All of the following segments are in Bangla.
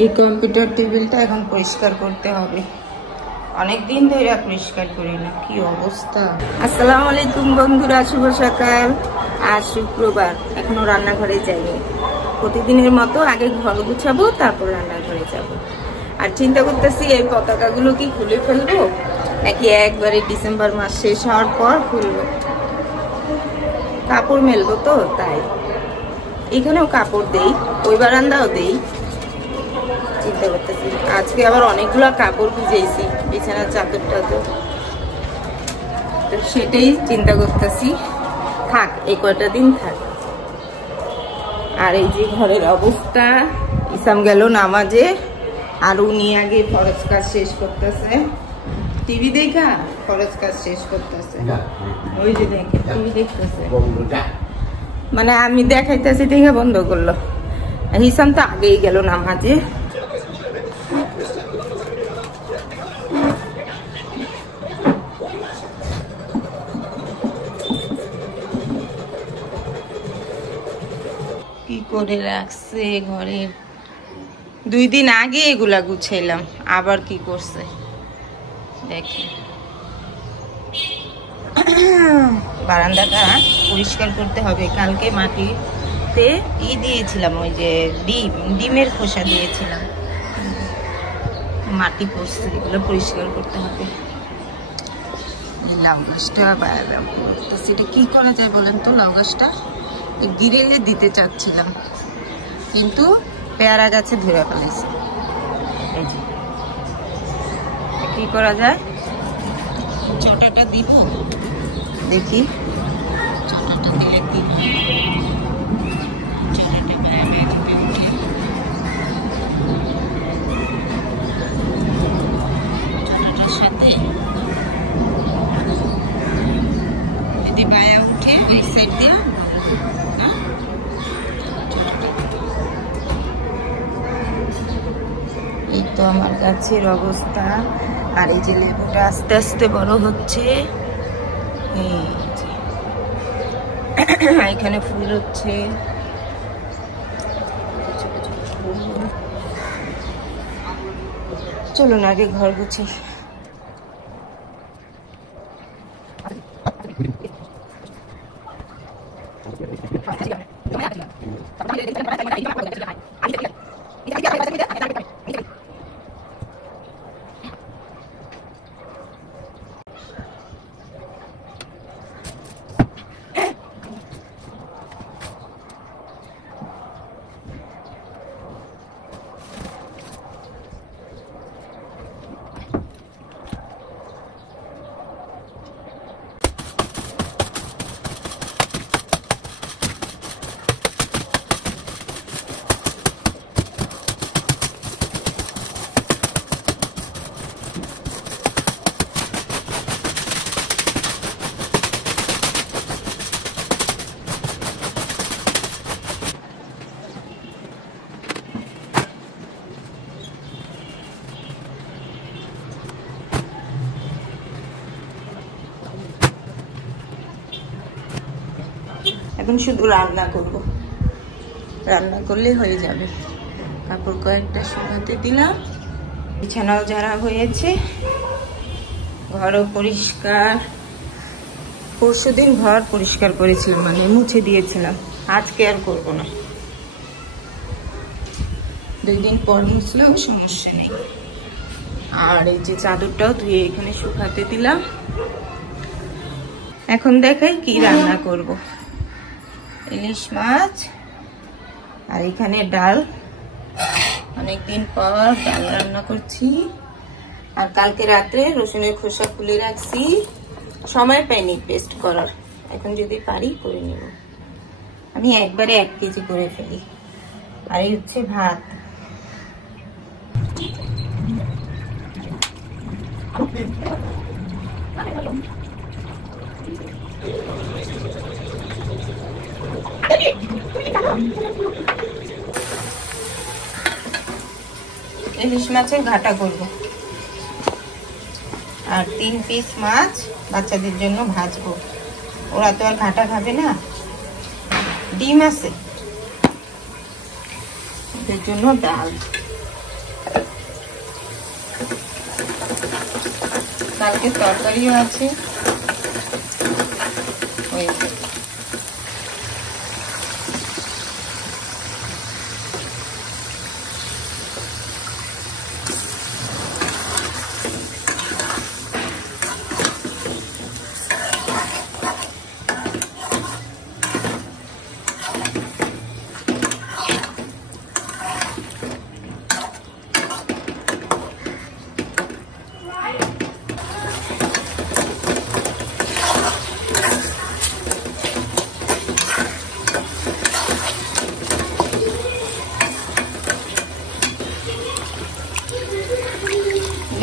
এই কম্পিউটার টেবিলটা এখন পরিষ্কার করতে হবে, অনেক দিন ধরে পরিষ্কার করি না, কি অবস্থা। আসসালামু আলাইকুম বন্ধুরা, শুভ সকাল। আজ শুক্রবার, এখনো রান্নাঘরে যাইনি। প্রতিদিনের মতো আগে ঘর গুছাবো, তারপর রান্নাঘরে যাব। আর চিন্তা করতেছি এই পতাকাগুলো কি খুলে ফেলবো নাকি একবারে ডিসেম্বর মাস শেষ হওয়ার পর খুলবো। কাপড় মেলবো তো, তাই এখানেও কাপড় দেই, ওই বারান্দাও দেই। চিন্তা করতেছি আজকে আবার অনেকগুলো কাপড় ভিজেছি, বিছানার চাদরটা তো সেটাই চিন্তা করতেছি, থাক এই কয়টা দিন থাক। আর এই যে ঘরের অবস্থা, ইসাম গেল নামাজে, আর উনি আগে ফরজ কাজ শেষ করতেছে, টিভি দেখা ফরজ কাজ শেষ করতেছে। ওই যে দেখে টিভি দেখতেছে, মানে আমি দেখাইতেছি দেখে বন্ধ করলো। ইসাম তো আগেই গেল নামাজে। কি করে রাখছে ঘরের, 2 দিন আগে এগুলা গুছাইলাম, আবার কি করছে দেখেন। বারান্দাটা পরিষ্কার করতে হবে, কালকে মাটিতে দিয়েছিলাম, ওই যে ডিমের খোসা দিয়েছিলাম, মাটি পড়ছে, এগুলো পরিষ্কার করতে হবে। লাউ গাছটা এটা কি করা যায় বলেন তো? লাউ গাছটা গিরে দিতে চাচ্ছিলাম, কিন্তু পেয়ারা গাছে ধরে ফেলেছে। কি করা যায়? চটাটা দিব, দেখি চটাটা দিলে কি চটাটার সাথে যদি বায়া উঠে এই সাইড দিয়ে। এই তো আমার গাছের অবস্থা। আর এই যে লেবুটা আস্তে আস্তে বড় হচ্ছে, এখানে ফুল হচ্ছে, চলুন আগে ঘর গুছি। এখন শুধু রান্না করব, রান্না করলে হয়ে যাবে। কাপড় কয়েকটা শুকাতে দিলাম, বিছানাও ঝাড়া হয়েছে, ঘরও পরিষ্কার। পরশুদিন ঘর পরিষ্কার করেছিলাম, মানে মুছে দিয়েছিলাম, আজকে আর করব না। 2 দিন পর মুছলেও সমস্যা নেই। আর এই যে চাদরটাও ধুয়ে এখানে শুকাতে দিলাম। এখন দেখাই কি রান্না করব। ইলিশ মাছ, আর এখানে ডাল, অনেকদিন পর ডাল রান্না করছি। আর কালকে রাত্রে রসুনের খোসা খুলে রাখছি, সময় পাইনি পেস্ট করার, এখন যদি পারি করে নেব। আমি একবারে 1 কেজি করে ফেলি। আর এই হচ্ছে ভাত। ইলিশ মাছের ঘাটা করব, আর 3 পিস মাছ বাচ্চাদের জন্য ভাজবো, ওরা তো আর ঘাটা খাবে না। ডিম আছে, এর জন্য ডাল। কালকে তরকারিও আছে।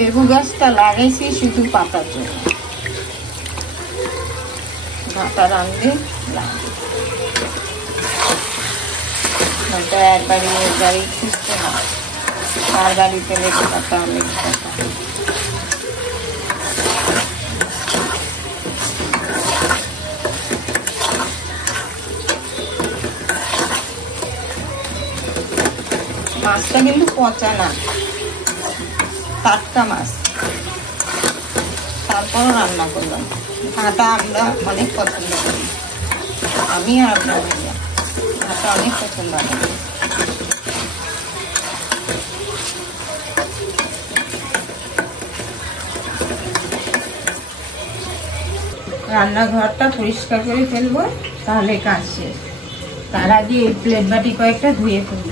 লেবু গাছটা লাগাইছি শুধু পাতার জন্য, ভাতা রাঁধতে লাগবে। এক বাড়ি এক বাড়ি খুঁজতে না, তার বাড়িতে লেবু পাতা লেবু পাতা। মাছটা কিন্তু পচা না, টাটকা মাছ। তারপরও রান্না করলাম। ভাটা আমরা অনেক পছন্দ করি, আমি আর আপনার ভাইয়া ভাটা অনেক পছন্দ করি। রান্নাঘরটা পরিষ্কার করে ফেলবো, তাহলে কাজ শেষ। তার আগে এই প্লেট বাটি কয়েকটা ধুয়ে ফেলবো।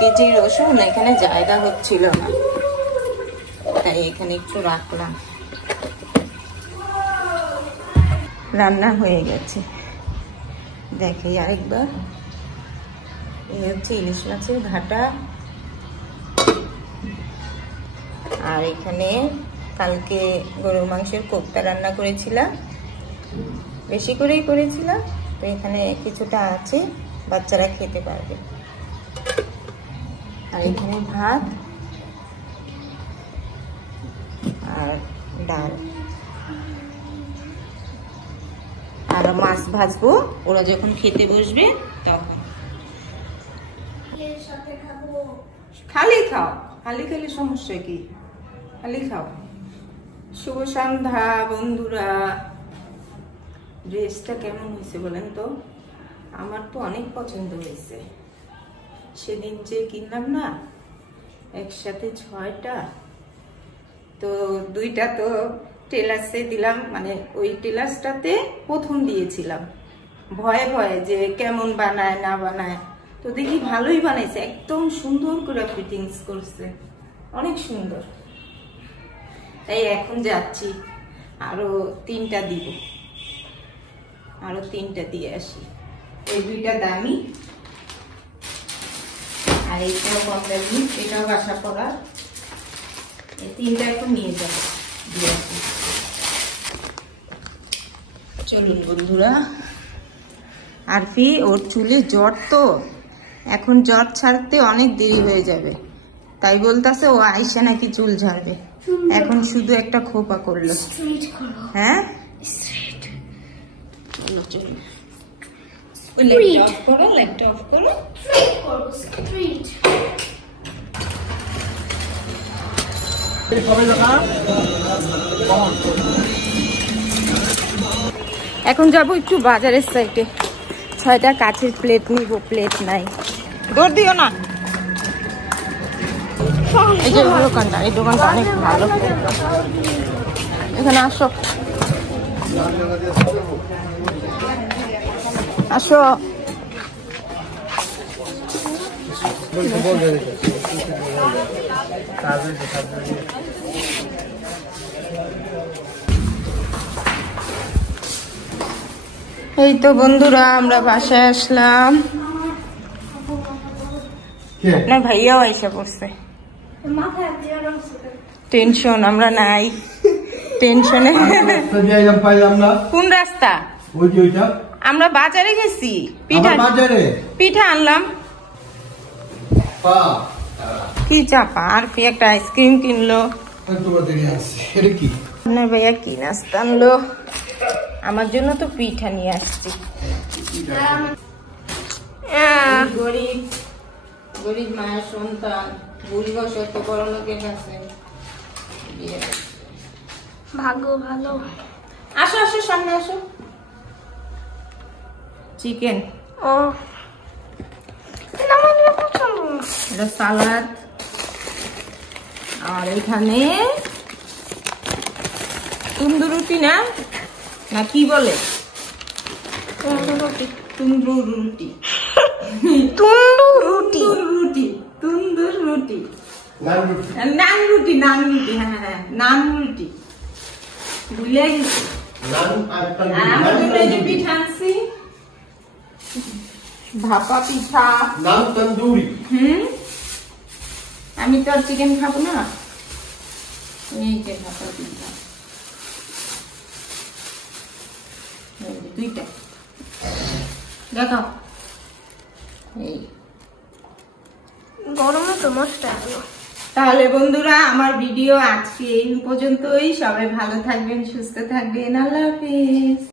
কেজি রসুন এখানে জায়গা হচ্ছিল না, তাই এখানে একটু রাখলাম। রান্না হয়ে গেছে, দেখি আরেকবার। এই হচ্ছে ইলিশ মাছের ঘাটা, আর এখানে কালকে গরুর মাংসের কোপ্তা রান্না করেছিলাম, বেশি করেই করেছিলাম, তো এখানে কিছুটা আছে, বাচ্চারা খেতে পারবে। আর এখানে ভাত আর ডাল, আর মাছ ভাজবো ওরা যখন খেতে বসবে তখন। খালি খাও, খালি খেলে সমস্যা কি, খালি খাও। শুভ সন্ধ্যা বন্ধুরা। ড্রেসটা কেমন হয়েছে বলেন তো? আমার তো অনেক পছন্দ হয়েছে। সেদিন যে কিনলাম না একসাথে 6টা, তো 2টা তো টেলার্সে দিলাম, মানে ওই টেলার্সটাতে প্রথম দিয়েছিলাম ভয়ে ভয়ে যে কেমন বানায় না বানায়, তো দেখি ভালোই বানাইছে, একদম সুন্দর করে ফিটিংস করছে, অনেক সুন্দর। তাই এখন যাচ্ছি আরো 3টা দিব, আরো 3টা দিয়ে আসি। এই 2টা দামি, আর এইটাও কম দামি, এটাও বাসা পড়া। এই 3টা এখন নিয়ে যাব, দিয়ে আসি। চলুন বন্ধুরা। আরফি ওর চুলে জ্বর, তো এখন জ্বর ছাড়তে অনেক দেরি হয়ে যাবে, তাই বলতেছে ও আইসা নাকি চুল ঝাড়বে। এখন শুধু একটা খোপা করলো। হ্যাঁ চলো চলো, লাইটটা অফ করো, লাইটটা অফ করো। এখন যাবো একটু বাজারের সাইডে, 6টা কাচের প্লেট নিব, প্লেট নাই। দৌড় দিও না। এই যে দোকানটা, এই দোকানটা অনেক ভালো। এখানে আসো আসো। এই তো বন্ধুরা আমরা বাসায় আসলাম। আপনার ভাইয়াও এসে পড়ছে। টেনশন আমরা নাই, টেনশনে। কোন রাস্তা? আমরা বাজারে গেছি, পিঠা আনলাম। কি চাপা আর কি একটা আইসক্রিম কিনলো। আপনার ভাইয়া কি নাস্তা আনলো, আমার জন্য তো পিঠা নিয়ে আসছি। গরিব গরিব মায়ের সন্তান, বুড়ি বসত বড় লোকের কাছে ভাগ্য ভালো। আসো আসো সামনে আসো। চিকেন, ও এটা সালাদ, আর এখানে তন্দুর রুটি না না কি বলে, তন্দুর রুটি, তন্দুর রুটি, তন্দুর রুটি, রুটি, তন্দুর রুটি, নান রুটি, নান রুটি, হ্যাঁ হ্যাঁ নান রুটি, ভুলে গেছি। পিঠা আনছি, ভাপা পিঠা, নান তন্দুরি। আমি তো আর চিকেন খাবো না, এই যে ভাপা পিঠা দুইটা দেখাও। এই গরমে তো মস্ত। তাহলে বন্ধুরা আমার ভিডিও আজকে এই পর্যন্তই। সবাই ভালো থাকবেন, সুস্থ থাকবেন, আল্লাহ হাফেজ।